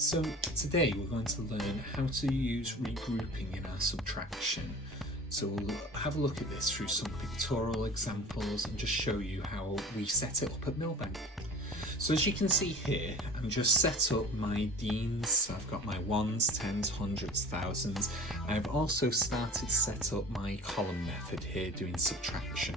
So today we're going to learn how to use regrouping in our subtraction. So we'll have a look at this through some pictorial examples and just show you how we set it up at Millbank. So as you can see here, I'm just set up my deans. So I've got my ones, tens, hundreds, thousands. I've also started to set up my column method here doing subtraction.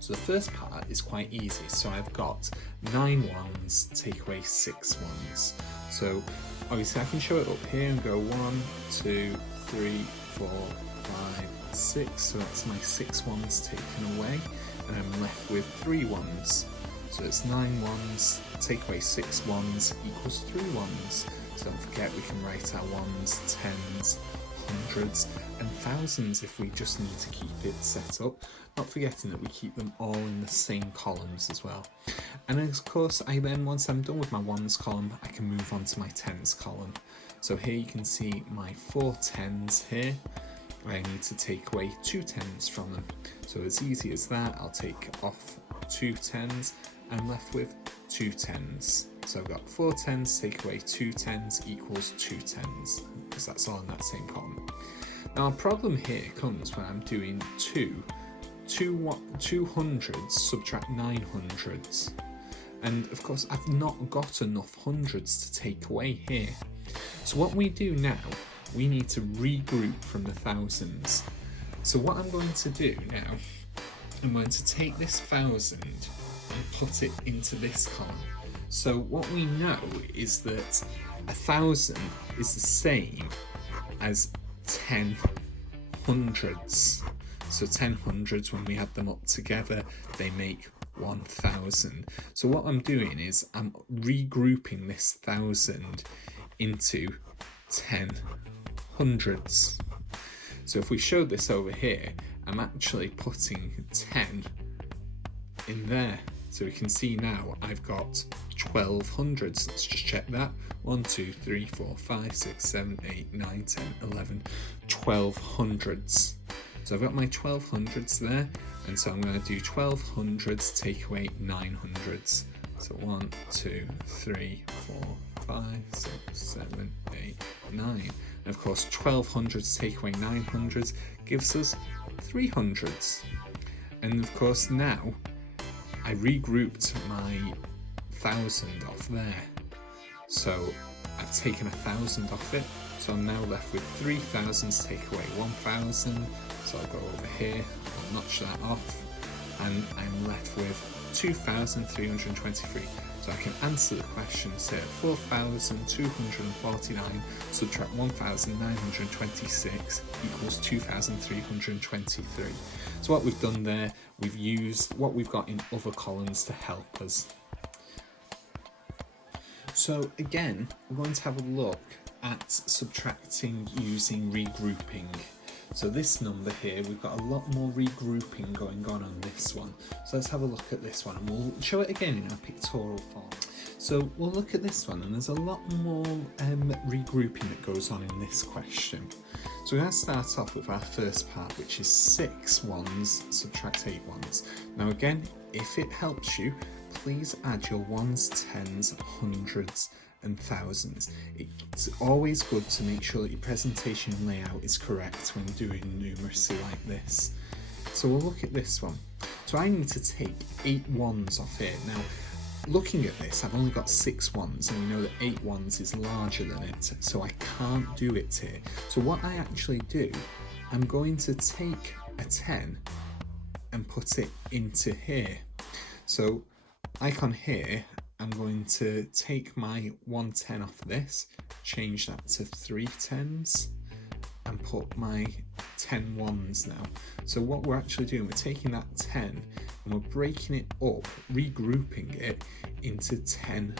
So the first part is quite easy. So I've got 9 ones, take away 6 ones. So obviously I can show it up here and go 1, 2, 3, 4, 5, 6. So that's my 6 ones taken away, and I'm left with 3 ones. So it's 9 ones, take away 6 ones equals 3 ones. So don't forget we can write our ones, tens, hundreds and thousands if we just need to keep it set up. Not forgetting that we keep them all in the same columns as well. And of course once I'm done with my ones column, I can move on to my tens column. So here you can see my 4 tens here. I need to take away 2 tens from them. So as easy as that, I'll take off 2 tens. I'm left with 2 tens. So I've got 4 tens, take away 2 tens equals 2 tens, because that's all in that same column. Now a problem here comes when I'm doing 2 hundreds subtract 9 hundreds. And of course I've not got enough hundreds to take away here. So what we do now, we need to regroup from the thousands. So what I'm going to do now, I'm going to take this 1,000 and put it into this column. So what we know is that 1,000 is the same as 10 hundreds. So 10 hundreds, when we add them up together, they make 1,000. So what I'm doing is I'm regrouping this 1,000 into 10 hundreds. So if we show this over here, I'm actually putting 10 in there. So we can see now I've got 12 hundreds. Let's just check that. 1, 2, 3, 4, 5, 6, 7, 8, 9, 10, 11, 12 hundreds. So I've got my 12 hundreds there, and so I'm going to do 12 hundreds take away 9 hundreds. So 1, 2, 3, 4, 5, 6, 7, 8, 9. And of course 12 hundreds take away 9 hundreds gives us 3 hundreds. And of course now I regrouped my 1,000 off there. So I've taken 1,000 off it. So I'm now left with 3,000 to take away 1,000. So I'll go over here, I'll notch that off, and I'm left with 2,323. So I can answer the question, say 4,249 subtract 1,926 equals 2,323. So what we've done there, we've used what we've got in other columns to help us. So again, we're going to have a look at subtracting using regrouping. So this number here, we've got a lot more regrouping going on this one. So let's have a look at this one, and we'll show it again in a pictorial form. So we'll look at this one, and there's a lot more regrouping that goes on in this question. So we're going to start off with our first part, which is 6 ones subtract 8 ones. Now again, if it helps you, please add your ones, tens, hundreds and thousands. It's always good to make sure that your presentation layout is correct when doing numeracy like this. So we'll look at this one. So I need to take 8 ones off here. Now, looking at this, I've only got 6 ones, and we know that 8 ones is larger than it, so I can't do it here. So what I actually do, I'm going to take a 10 and put it into here. So icon here, I'm going to take my 110 off this, change that to 3 tens, and put my 10 ones now. So what we're actually doing, we're taking that 10 and we're breaking it up, regrouping it into 10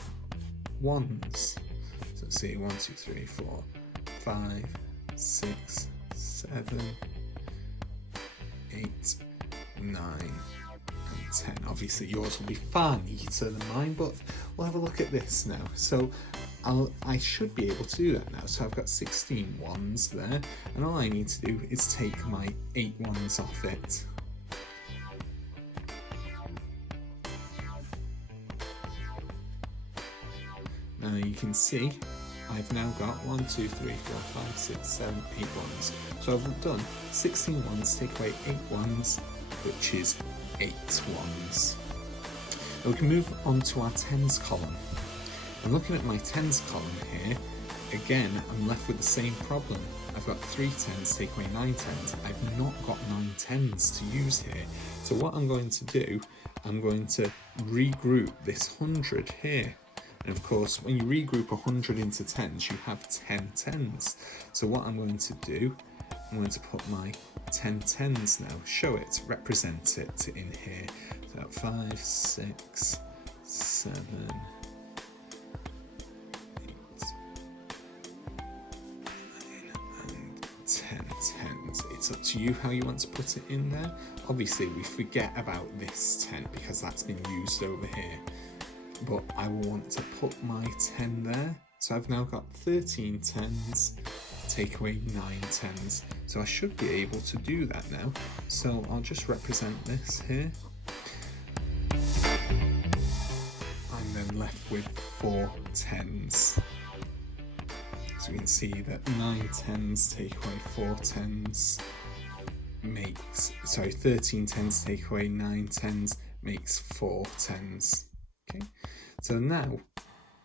ones. So let's see, 1, 2, 3, 4, 5, 6, 7, 8, 9, 10. Obviously yours will be far neater than mine, but we'll have a look at this now. So I should be able to do that now. So I've got 16 ones there, and all I need to do is take my 8 ones off it. Now you can see I've now got 1, 2, 3, 4, 5, 6, 7, 8 ones. So I've done 16 ones, take away 8 ones, which is 8 ones. Now we can move on to our tens column. I'm looking at my tens column here. Again, I'm left with the same problem. I've got 3 tens, take away 9 tens. I've not got 9 tens to use here. So what I'm going to do, I'm going to regroup this 100 here. And of course, when you regroup 100 into tens, you have 10 tens. So what I'm going to do, I'm going to put my 10 tens now, show it, represent it in here. So 5, 6, 7, 10 tens. It's up to you how you want to put it in there. Obviously we forget about this 10 because that's been used over here, but I will want to put my 10 there. So I've now got 13 tens, take away 9 tens. So I should be able to do that now. So I'll just represent this here. I'm then left with 4 tens. So we can see that 9 tens take away 4 tens makes, 13 tens take away 9 tens makes 4 tens. Okay, so now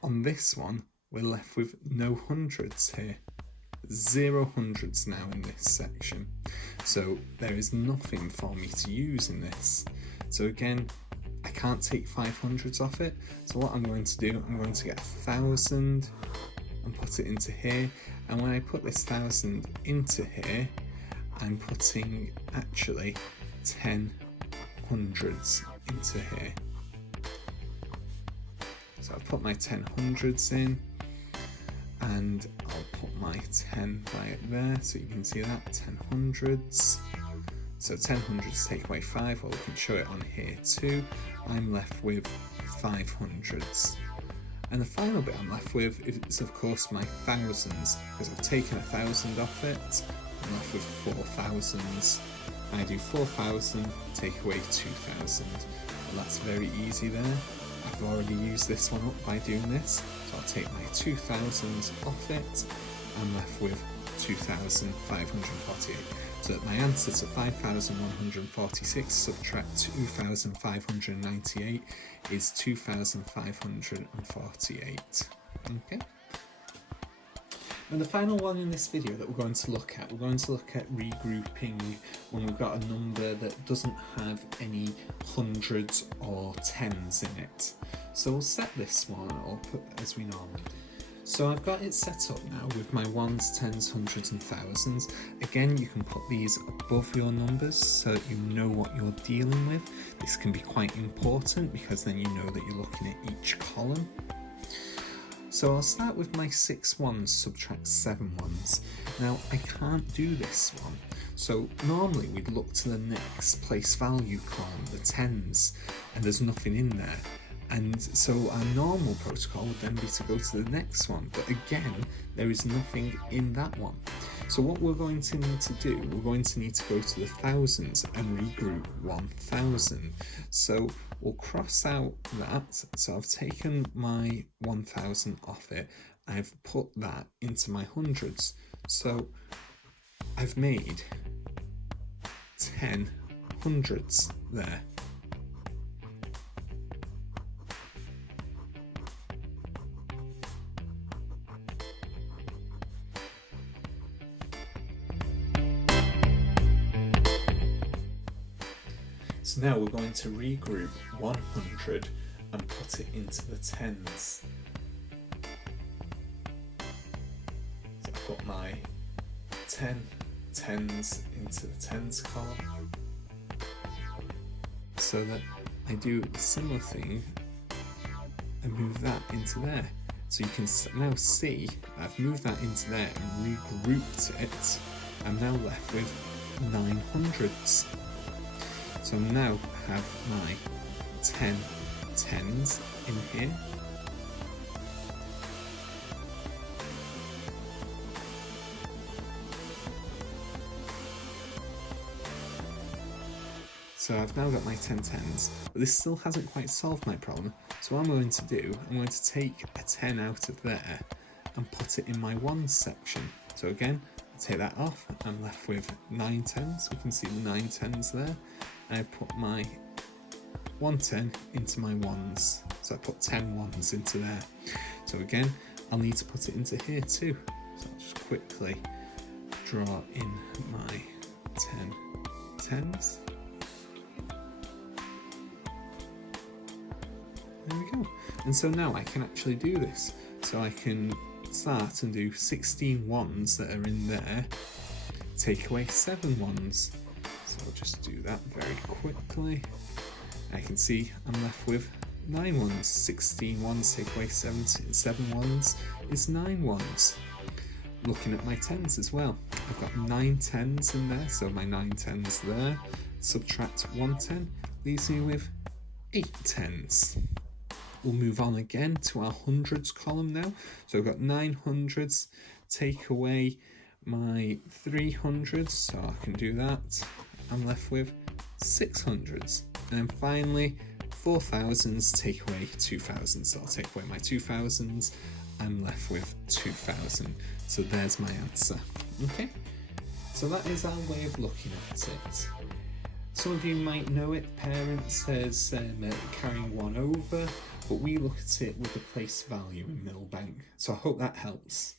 on this one, we're left with no hundreds here. 0 hundreds now in this section. So there is nothing for me to use in this. So again, I can't take 500s off it. So what I'm going to do, I'm going to get 1,000 and put it into here, and when I put this 1,000 into here, I'm putting actually 10 hundreds into here. So I've put my 10 hundreds in, and I'll put my 10 right there, so you can see that, 10 hundreds. So 10 hundreds take away 5, well we can show it on here too. I'm left with 500s. And the final bit I'm left with is of course my thousands, because I've taken 1,000 off it, I'm left with 4,000s. I do 4,000, take away 2,000. Well, that's very easy there. I've already used this one up by doing this, so I'll take my 2,000s off it. I'm left with 2,548. So my answer to 5,146 subtract 2,598 is 2,548. Okay. And the final one in this video that we're going to look at, regrouping when we've got a number that doesn't have any hundreds or tens in it. So we'll set this one up as we normally do. So I've got it set up now with my ones, tens, hundreds and thousands. Again, you can put these above your numbers so that you know what you're dealing with. This can be quite important because then you know that you're looking at each column. So I'll start with my 6 ones, subtract 7 ones. Now I can't do this one. So normally we'd look to the next place value column, the tens, and there's nothing in there. And so our normal protocol would then be to go to the next one, but again, there is nothing in that one. So what we're going to need to do, we're going to need to go to the thousands and regroup 1,000. So we'll cross out that. So I've taken my 1,000 off it. I've put that into my hundreds. So I've made 10 hundreds there. So now we're going to regroup 100 and put it into the tens. So I put my 10 tens into the tens column, so that I do a similar thing and move that into there. So you can now see I've moved that into there and regrouped it. I'm now left with 900s. So I now have my 10 tens in here. So I've now got my 10 tens, but this still hasn't quite solved my problem. So what I'm going to do, I'm going to take a 10 out of there and put it in my ones section. So again, take that off, I'm left with 9 tens. We can see the 9 tens there. And I put my 110 into my ones. So I put 10 ones into there. So again, I'll need to put it into here too. So I'll just quickly draw in my 10 tens. There we go. And so now I can actually do this. So I can start and do 16 ones that are in there, take away 7 ones. So I'll just do that very quickly. I can see I'm left with 9 ones. 16 ones take away 7 ones is 9 ones. Looking at my tens as well, I've got 9 tens in there, so my 9 tens there. Subtract 1 10 leaves me with 8 tens. We'll move on again to our hundreds column now. So I've got 9 hundreds, take away my 300s, so I can do that. I'm left with 600s. And then finally, 4,000s, take away 2,000. So I'll take away my 2,000s, I'm left with 2,000. So there's my answer. Okay, so that is our way of looking at it. Some of you might know it, parents, as carrying 1 over, but we look at it with the place value in Millbank. So I hope that helps.